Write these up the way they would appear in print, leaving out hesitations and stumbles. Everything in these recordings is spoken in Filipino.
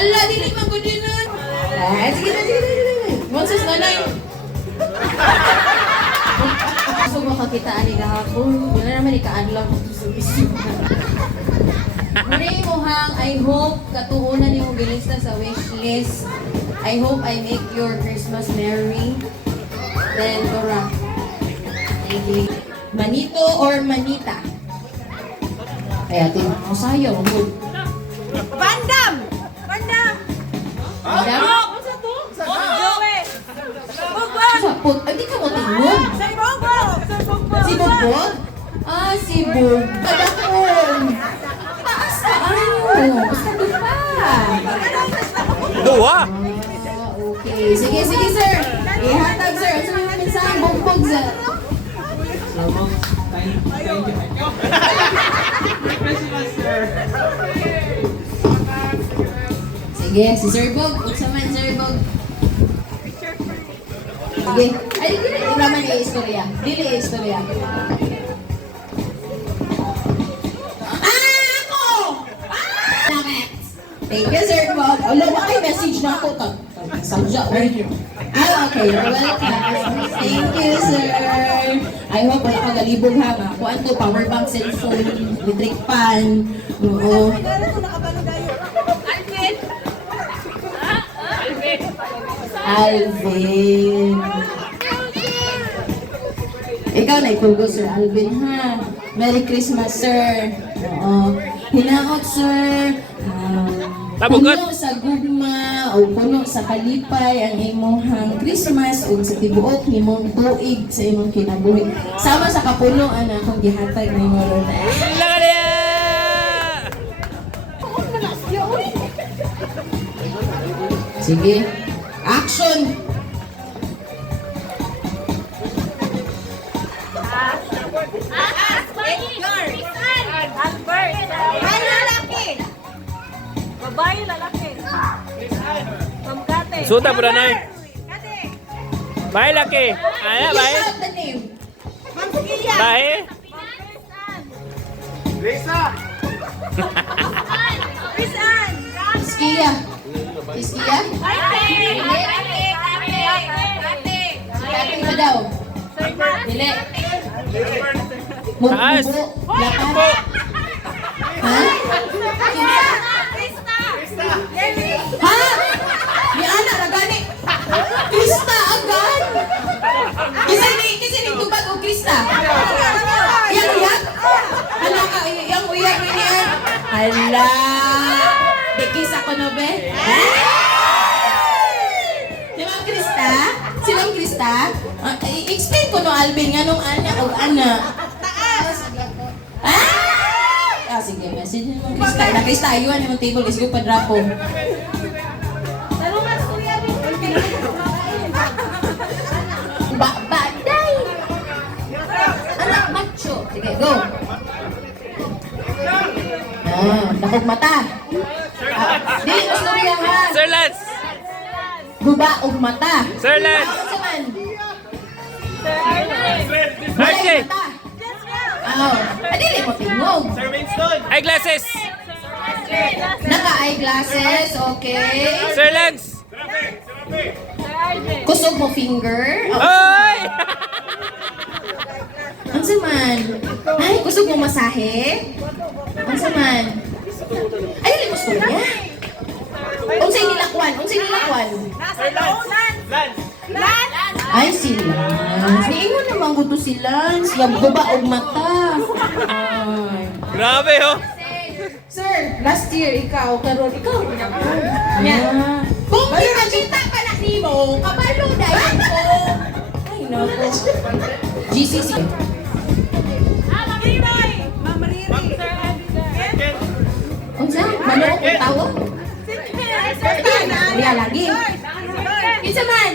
Hala, dili man ko din nun. Sige na. Monses na lang. So makakitaan ni kahapon. Wala naman ikaadlaw ko sa isip. Muna mo hang, I hope katuunan yung gilista sa wishlist. I hope I make your Christmas merry. Then, Dora. Manito or manita? Kaya ito, masayaw. Bandam! Bandam! Madam? Sapot. Ay, di ka mo tingog. Say Bobo! Si Bobo? Ah, si Bobo. Kadakon. Taas na ano. Basta doon pa. Dua! Okay. Sige, sir. Ihatag, sir. Ano yung mensahe? Bogbog, sir. Sige, si Sir Bog. Uksa man, Sir Bog. Sige. Ay, dili naman i-istorya. Dili i-istorya. Ako! Bakit? Thank you, Sir Bog. Wala ba kayo message na ako? Sadya. Okay. You're welcome. Thank you, sir. I hope wala ka galibog ha. Kuan to, power bank, cellphone, electric fan. Oo. Alvin. Ikaw na ikugo, Sir Alvin, ha? Merry Christmas, sir. Oo. Hinaot, sir. Tabugot. Puno sa gugma o puno sa kalipay ang imong Christmas ug sa tibuok nimong tuig sa imong kinabuhi. Sama sa kapuno ana akong gihatag nimo ron. Sige. Action. Babae, lalaki. Pamkate. Suta po na Bahay laki. Ano, bahay? Shout the name. Ma'am Skilya. Bahay? Chris Ann. Skia. Skia? Kati ba daw? Dili. Taas. Mubo. Lakas. Ha? Ha? Ni ana ra gani. Krista agad. Kasi ni tubag o Krista. Yang uyak. Hala ka yang uyak ni niya. Hala. Dekis ako no be. Si Ma'am Krista? Si Ma'am Krista? I-explain ko no Alvin nga nung ana o ana. Sige, message mo Krista. Na Krista, ayuan yung table. Is ko padrapo. Baday! Anak macho. Sige, go. Nakog mata. Dili mo storya ha. Sir Lance! Guba og mata. Sir Lance! Ano man? Archie! Dili mo tingog. Eyeglasses! Naka-eyeglasses, okay. Sir Lance! Kusog mo finger. Oy! Ano man? Ay, kusog mo masahe? Ano man? Ay, dili mo storya. Unsay nilakwan? Sir Lance. Ay, si Lance. Niingon naman ko to si Lance. Guba og mata. Ay. Grabe oh! Sir, last year ikaw, karon ikaw. Yeah. Kung pinakita pa na nimo, kabalo dahil ko. Ay, nako. GCC. Ma'am Riri. Unsa? Manok ang tawo? Kuya lagi. Kinsa man?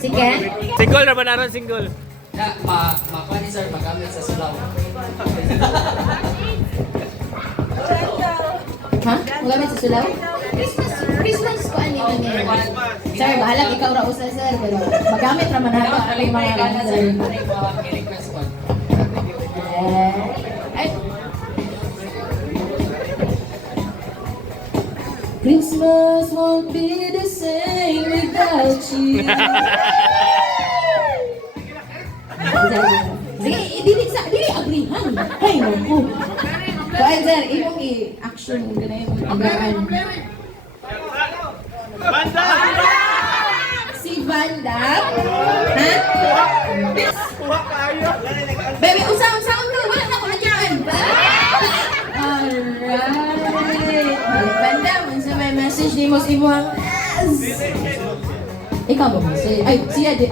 Si Ken? Single na ba naroon single? Ya, makuha ni sir magamit sa sulaw. Ha? Magamit sa sulaw? Christmas ko ani ni. Sir, bahala ikaw ra usa sir, pero magamit ra man hato ang mga Kana sir. sir, request ko. Ay. Christmas won't be the same without you. Sige, dili agrihan. Hay, naku. Kuan sir, imong i-action gana yung tagaan. Si Vanda? Ha? Baby, usaon ka. Wala na ko nadyan. Alright. Vanda, unsa may message ni mo sa imong ikaw ba message? Ay, siya di.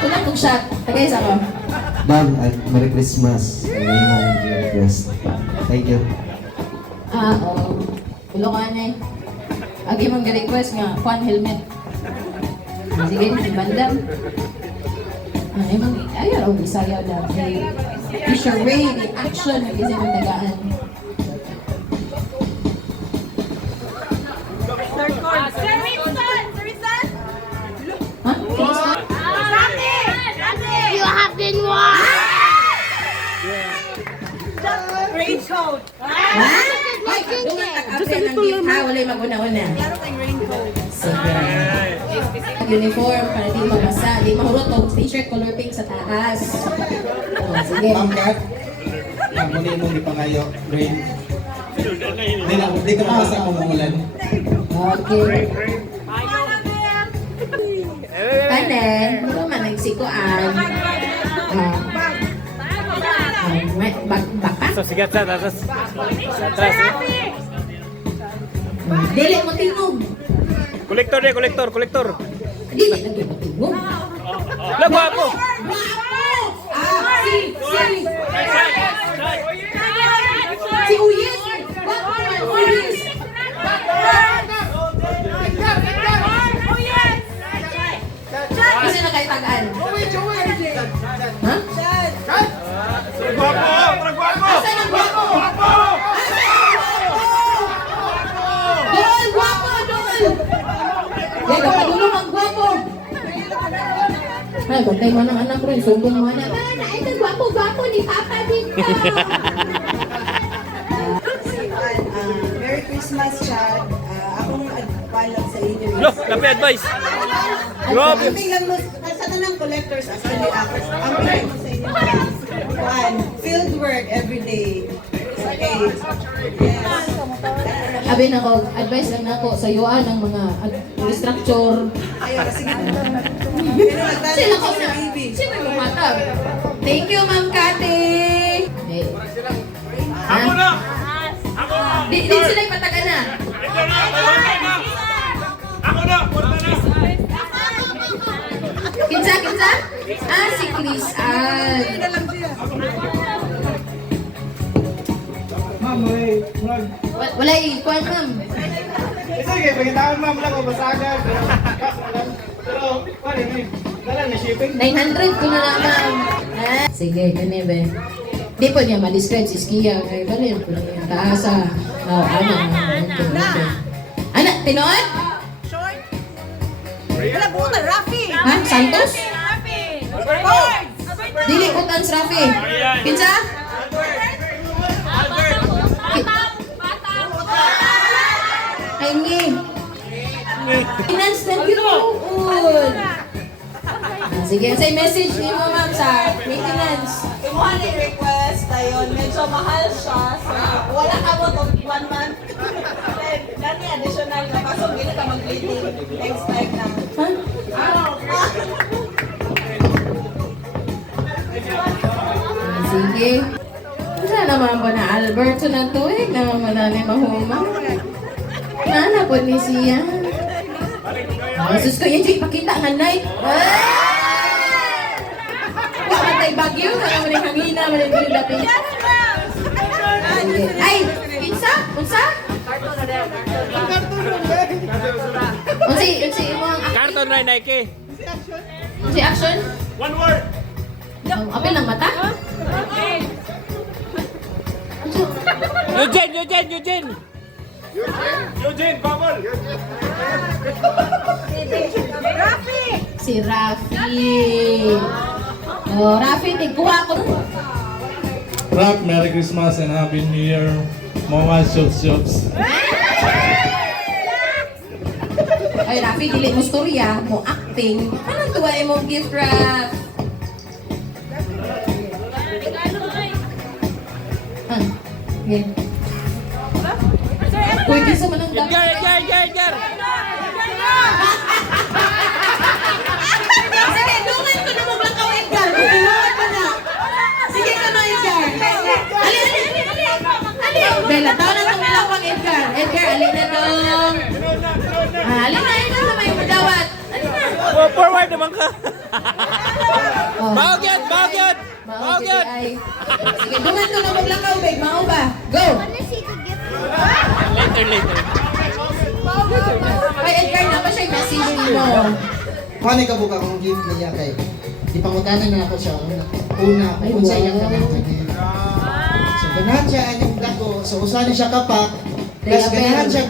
Kulang kong shot. Tagay sa ko. Ma'am, Merry Christmas. Ang imong request. Thank you. Oo. Ulo ka na eh. Agi mong request nga, fun helmet. Sige, si Bandam. Ayaw, isayaw na. T-shirt rain, action, kasi mong tagaan. Third chord. Sir Winston! Sir Winston! Ha? Kinis ka? You have been one! Raincoat. Ha? Ay, dungan tag-apre ng gift ha, wala'y mag-una-una. Meron kang raincoat. Sige. Uniform, para di mabasa, di mahurot o t-shirt color pink sa taas. Oh, sige. Ma'am Kat, ang muli mong ipangayo, Rain. Hindi ka mabasa kung umulan. Okay. Kanen, hindi man nagsikuan. Baka? So, sigat sa atas. Sa atras. Dili mo tingog. Kolektor deh, kolektor. Di ba lagi mo tingog? Lah, guwapo. Si Uyes! Wapo man, Uyes! Kasi na kayo tagaan. Ha? Asan ang guwapo? Dol, guwapo, Dol! Yan, kapadulong ang guwapo. Ay, bantay mo ng anak ko rin. Sumbong mo na. Na, ito guwapo ni Papa dito. Merry Christmas, Chad. Akong advice sa inyo. Loh, tapi advice. Grabe. Ang lang mo, sa tanang collectors, actually ako, ang pinag mo sa inyo. One, field work every day. Okay. Yes. Abi na ko, advice lang nako sa yuan ng mga structure. Ayun, sige. Pero Sila ko nagtanong na. sa baby. Sino yung matag? Thank you, Ma'am Kate. Ako na. Di sila yung mataga na. Kinsa? Si Chris Ann. Ma'am, Wala ikuan, ma'am. sige, pagitaan ma'am lang, mabasagan. Pero, pare, dala na shipping. 900 ko na lang, ma'am. Sige, ganun ba? Di po niya ma-describe si Skia. Ay, ganun po niya. Taasa. Anak, tinood? Short. Wala buta, Rafi. Ha? Santos? Rafi. Chords. Dili ko tans Rafi. Kinsa? Ay, ni. Finance na yun. Sige, say message ni mo, ma'am, sa maintenance. Kumuha ni request tayo, medyo mahal siya. So, wala ka mo tong 1 month. Then, gani additional na kaso gini ka mag-greeting next time na. Ha? Sige. Wala naman ba na Alberto na tuwing naman manani mahuma? Nana po ni siya. Sus ko, yung pakita nga night. Wala matay bagyo, wala mo na hangina, wala mo na dati. Ay, kinsa? Unsa? Unsi mo ang Karton ray Nike. unsi action? One word. Apil ng mata? Eugene. Eugene, bubble. Rafi. Si Rafi. Oh, Rafi, tigkuha ko. Rap, Merry Christmas and Happy New Year. Mga shops. Ay, Rafi, dili mo storya, mo acting. Anong tuwa mo gift wrap? Ah, yan. Uy, kisa man ang Edgar, Edgar, Edgar, Edgar! Sige, dungan ko na mo blakaw, Edgar. Dungan ko na. Sige ka na, Edgar. Ali, ali, ali, ali. Ali. Bella, tao na itong nilawang, Edgar. Edgar, ali na dong. Ali na, Edgar na may madawat. Ali na. Oh, forward naman ka! Oh. Bawag yan! Bawag yan! Mao, Bawag sige, yan! ay. Sige, dungan ko na mo blakaw, babe. Mao ba? Go. Later, later. Ay, Edgar, na pa siya message mo. Kung ka buka kong gift niya kay ipangutanan na ako siya una kung sa iyang kanang gift. So ganahan siya anyong dako. So usahan siya kapak. Plus ganahan siya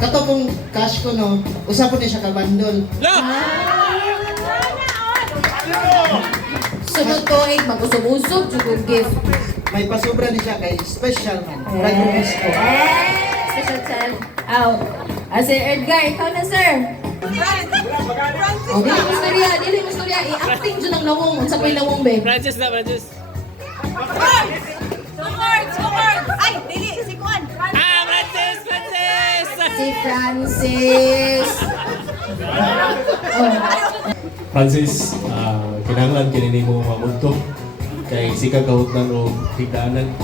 kato kung cash ko no. Usa po niya siya kabandol. La! Sunod ko, eh, mag-usog-usog, yung gift. May pasubra ni siya kay special man. Radyo Disco. Special chan. Aw. Sir Edgar, ikaw na, sir. Oh, dili mo storya. I-acting dyan ang lawong. Unsa pa yung lawong, be? Francis na, Francis. Ay, dili, si Kuan. Ah, Francis! Francis! Si Francis. Oh. Francis, kinahanglan kini mo mamugtog kay sika kahutnan o higdanan.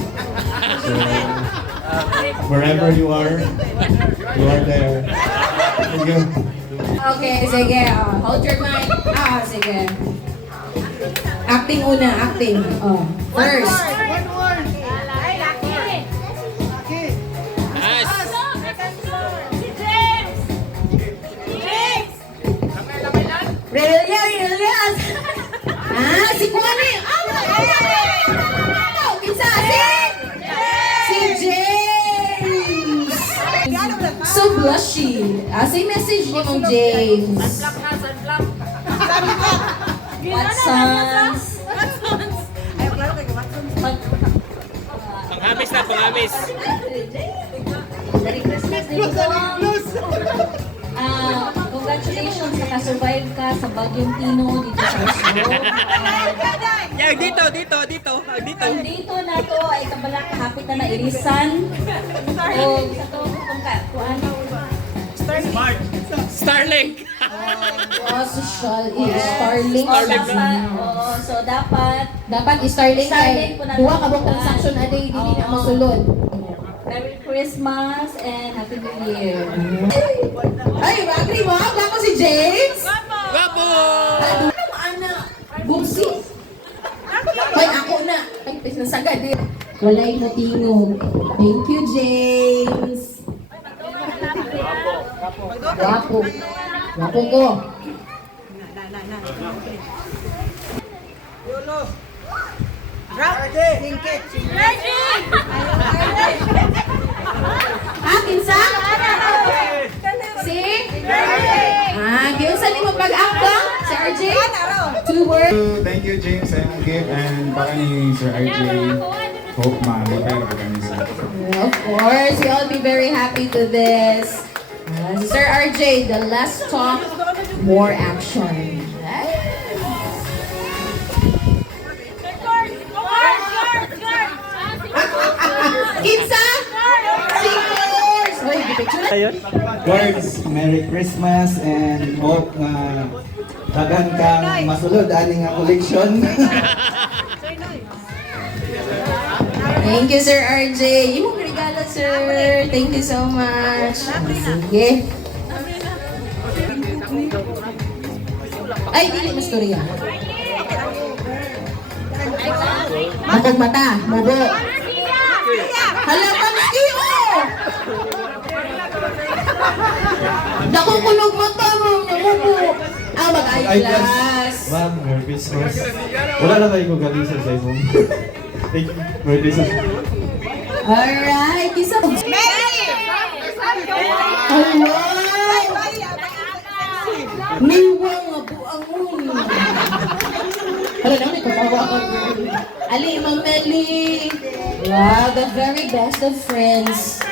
So, wherever you are there. Thank you. Okay, sige. Hold your mic. Sige. Acting una, acting. First. Nice! Brilliant! Si Kuani! Kinsa? Si James! So blushy. Say message niyo mong James. Watsons. Ay, klaro kay Watsons. Panghamis na, panghamis. Merry Christmas dito congratulations, nakasurvive ka sa Bagyong Tino dito sa Oslo. Yeah, dito. Ang dito na to ay kabalak kahapit na irisan. O sa to, kung kuan. Starlink! Social is Starlink. So dapat Dapat Starlink Starlink kay po na duha ka lang. bang transaction a day dili na masulod. Merry Christmas and Happy New Year. Ay, agree mo? Ako si James? Guwapo! Ano ana? Bubsi? Hoy, ako na. Ay, pis na sagad eh. Walay matingog. Thank you, James. Guwapo. Guwapo ko. Singkit. Kinsa? Si? Giunsa ni mo pag-acting? Si RJ? 2 words. Thank you, James and Gabe, and baka ni Sir RJ. Hope ma-repair ka kami sa... Of course, we all be very happy to this. Sir RJ, the less talk, more action. Kinsa? Singers! Hoy, picture na. Ayun. Words, Merry Christmas and hope dagan kang masulod ani nga collection. Thank you, Sir RJ. Yung regalo, sir. Thank you so much. Sige. Ay, dili mo storya. Matag mata, mubo. Hala, Pamski, oh! Dako kulog mata mo, mubo. Mag-eyeglass. Ma'am, Merry Christmas. Wala na tayo kung galing sa iPhone. Thank you. Merry Christmas. Alright, isa. Mary! Hello! Niwang nga po ang ulo. Hala na, may katawa ka. Ali, Ma'am Melly. Wow, the very best of friends.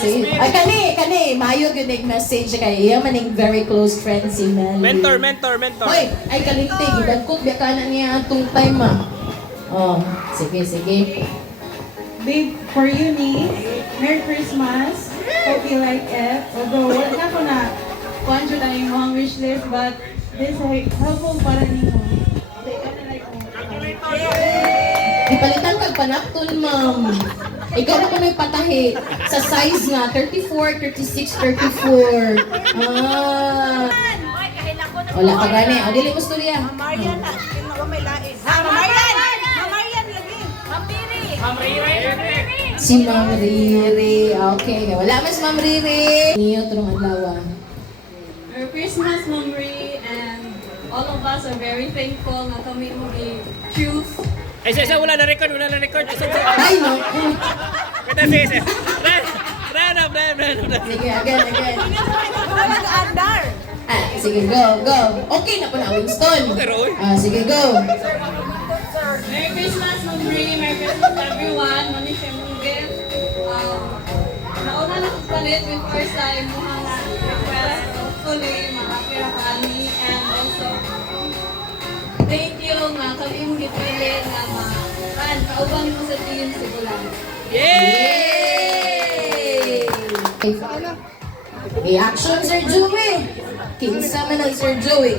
Sige. Ay, kani, mayo yun yung message kay iya maning very close friend si Mel. Mentor. Hoy, ay kalintig, idagkot biya ka na niya atong time Oh, sige. Babe, for you, niece, Merry Christmas. Hope you like it. Although, wala na ko na kuhan na yung mga wish list, but this ay helpful para ninyo. Ipalitan kag panakton, ma'am. Ikaw na may patahi sa size nga 34, 36, 34. Wala ka gani. O dili mo storya. Marian na. Kinawa may lain. Marian! Marian lagi. Si Ma'am Riri. Okay, wala mas Ma'am Riri. Niyo turong adlaw. Merry Christmas, Ma'am Ri, and all of us are very thankful na kami mo i-choose. Ay, wala na record. Ay, no. Kita sige. Brian. Sige, again. Nag-andar. Sige, go. Okay na po na, Winston. Sige, go. Merry Christmas, Ma'am Ri. Merry Christmas, everyone. Mani siya mong gift. Nauna na kong palit with first time mo nga request. Hopefully, makapira ka ni. And also, thank you nga kami mong gipili nga kauban mo sa team Sibulan. Yay! I-action, Sir Joey. Kinsa man ang Sir Joey.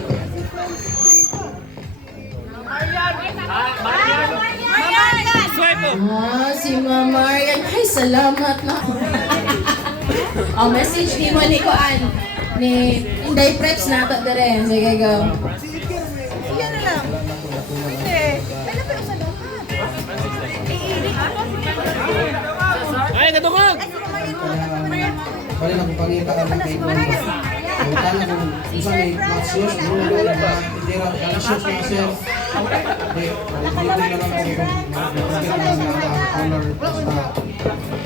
Swipe po. Si Ma'am Marian. Ay, salamat na. Message ni mo ni Kuan. Ni Inday Preps na ito dire. Sige, go. Yan na lang. Hindi. Ano pa yung sa dapat? Ay, katungog. Wala na kung pangita ka ng kay Kuya. Wala na kung isa may masyos, grulo, hindi ra masyos na sir. Hindi na lang ako kung color basta.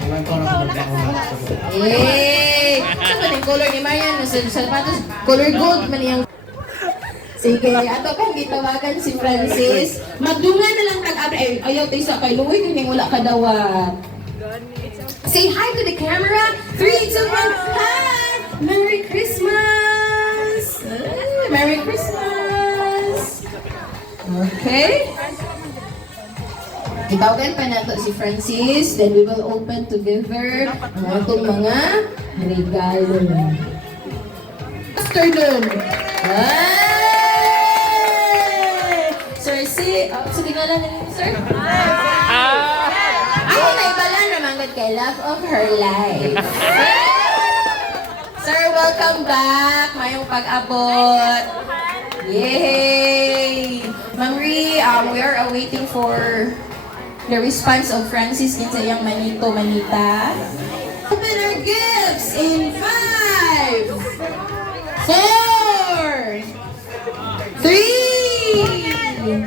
Wala ko na kung Yay! Saan ba yung color ni Marian? Sa sapatos, color gold man yung... Sige, ato kang gitawagan si Francis. Magdungan na lang tag-abri. Ayaw tayo sa kay Louie, kung wala ka dawat. Say hi to the camera. 3, 2, 1. Hi! Merry Christmas! Merry Christmas! Okay. Itawagan pa nato si Francis. Then we will open together ang atong mga regalo. Afternoon! Hey! Sir, sa tingala na niyo, sir? Ako na ibala naman kay love of her life. Sir, welcome back. Mayong pag-abot. Yay! Ma'am Ri, we are awaiting for the response of Francis sa iyang manita. Open our gifts in 5, 4, 3, 2,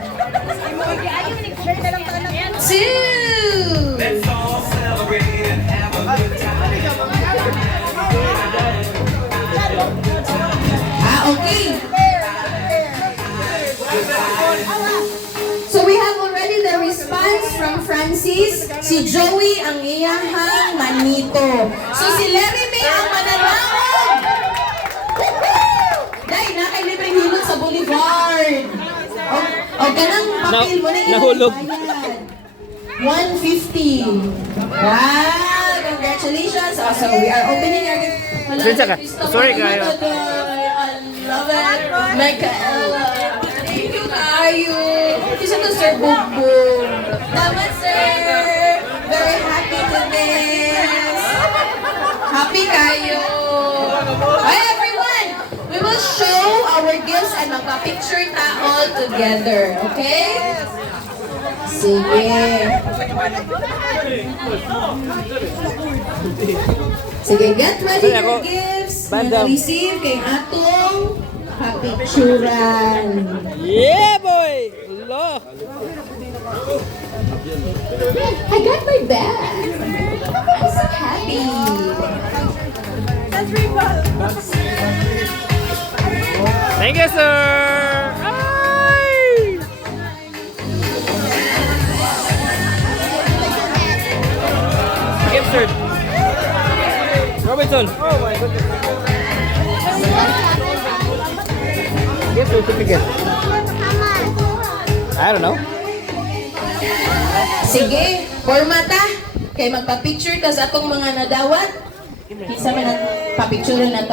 okay. So we have already the response from Francis. Si Joey ang iyahang manito. So si Larry May ang mananawag. Dahil nakay libreng hilot sa Boulevard. O ganang papel mo na Nahulog. 150. Wow! Congratulations! So we are opening our gift. Sinsa ka? Sorry, kayo. I love it. Michaela. Thank you, kayo. Isa to Sir Bugbog. Tama, sir. Very happy to this. Happy kayo. Hi, everyone. We will show our gifts and magpa-picture ta all together. Okay? Sige. Sige, get ready your gifts. Receive kay atong papicturan. Yeah, boy! Look! I got my bag. I'm so happy. Thank you, sir! Ay! Gift cert. Jason. Give certificate. I don't know. Sige, formata. Kay magpa-picture ka sa atong mga nadawat. Kinsa man ang pa-picture na to.